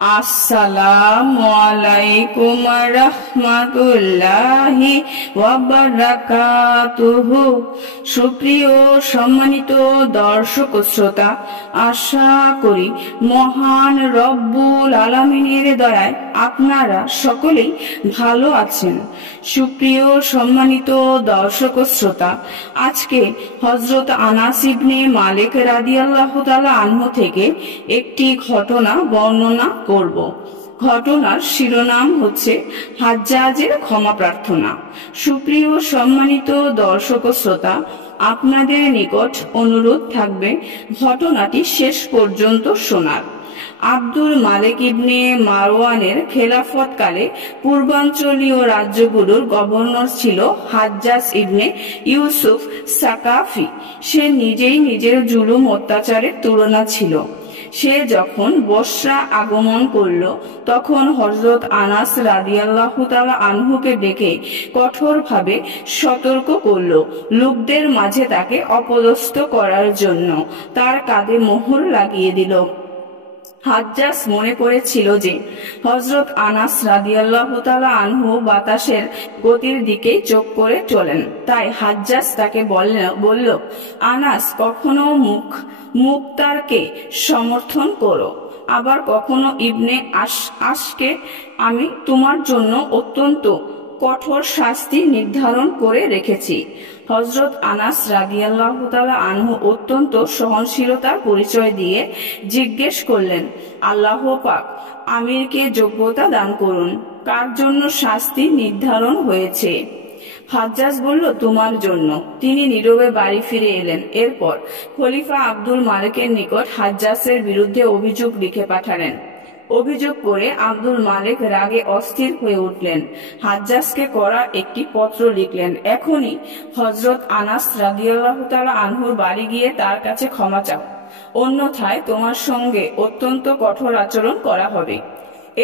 আসসালামু আলাইকুম রাহমাতুল্লাহি ওয়া বারাকাতুহু। সুপ্রিয় সম্মানিত দর্শক ও শ্রোতা, আশা করি মহান রব্বুল আলামিনের দয়ায় আপনারা সকলেই ভালো আছেন। সুপ্রিয় সম্মানিত দর্শক ও শ্রোতা, আজকে হযরত আনাস ইবনে মালিক রাদিয়াল্লাহু তাআলা আনহু থেকে একটি ঘটনা বর্ণনা করব। ঘটনার শিরোনাম হচ্ছে হাজ্জাজের ক্ষমা প্রার্থনা। সুপ্রিয় সম্মানিত দর্শক ও শ্রোতা, আপনাদের নিকট অনুরোধ থাকবে ঘটনাটি শেষ পর্যন্ত শোনার। আব্দুল মালিক ইবনে মারওয়ানের খেলাফতকালে পূর্বাঞ্চলীয় রাজ্যগুলোর গভর্নর ছিল হাজ্জাজ ইবনে ইউসুফ সাকাফি। সে নিজেই নিজের জুলুম অত্যাচারের তুলনা ছিল। সে যখন বসরা আগমন করল, তখন হযরত আনাস রাদিয়াল্লাহু তাআলা আনহুকে ডেকে কঠোরভাবে সতর্ক করল। লোকদের মাঝে তাকে অপদস্থ করার জন্য তার কাঁধে মোহর লাগিয়ে দিল। হাজ্জাজ মনে করেছিল যে হযরত আনাস রাদিয়াল্লাহু তাআলা আনহু বাতাসের গতির দিকেই চোখ করে চলেন। তাই হাজ্জাজ তাকে বলল, আনাস, কখনো মুক্তারকে সমর্থন করো, আবার কখনো ইবনে আশকে। আমি তোমার জন্য অত্যন্ত কঠোর শাস্তি নির্ধারণ করে রেখেছি। হযরত আনাস রাদিয়াল্লাহু তাআলা আনহু অত্যন্ত সহনশীলতার পরিচয় দিয়ে জিজ্ঞেস করলেন, আল্লাহ পাক আমিরকে যোগ্যতা দান করুন। কার জন্য শাস্তি নির্ধারণ হয়েছে? হাজ্জাজ বলল, তোমার জন্য। তিনি নীরবে বাড়ি ফিরে এলেন। এরপর খলিফা আব্দুল মালিকের নিকট হাজ্জাজের বিরুদ্ধে অভিযোগ লিখে পাঠালেন। অভিযোগ করে আব্দুল মালিক রাগে অস্থির হয়ে উঠলেন। হাজ্জাজকে করা একটি পত্র লিখলেন, এখনই হযরত আনাস রাদিয়াল্লাহু তাআলা আনহুর বাড়ি গিয়ে তার কাছে ক্ষমা চাও, অন্যথায় তোমার সঙ্গে অত্যন্ত কঠোর আচরণ করা হবে।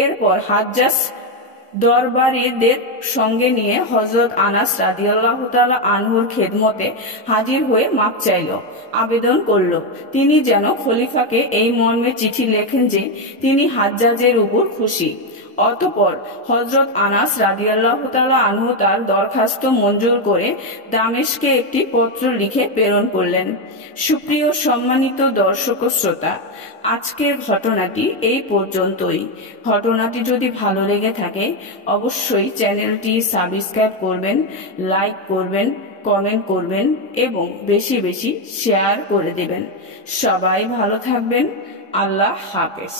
এরপর হাজ্জাজ দরবারীদের সঙ্গে নিয়ে হযরত আনাস রাদিয়াল্লাহু তাআলা আনহুর খেদমতে হাজির হয়ে মাপ চাইল, আবেদন করল তিনি যেন খলিফাকে এই মর্মে চিঠি লেখেন যে তিনি হাজ্জাজের উপর খুশি। অতঃপর হযরত আনাস রাদিয়াল্লাহু তাআলা আনহু তার দরখাস্ত মঞ্জুর করে দামেস্কে একটি পত্র লিখে প্রেরণ করলেন। সুপ্রিয় সম্মানিত দর্শক ও শ্রোতা, আজকের ঘটনাটি এই পর্যন্তই। ঘটনাটি যদি ভালো লেগে থাকে অবশ্যই চ্যানেলটি সাবস্ক্রাইব করবেন, লাইক করবেন, কমেন্ট করবেন এবং বেশি বেশি শেয়ার করে দেবেন। সবাই ভালো থাকবেন। আল্লাহ হাফেজ।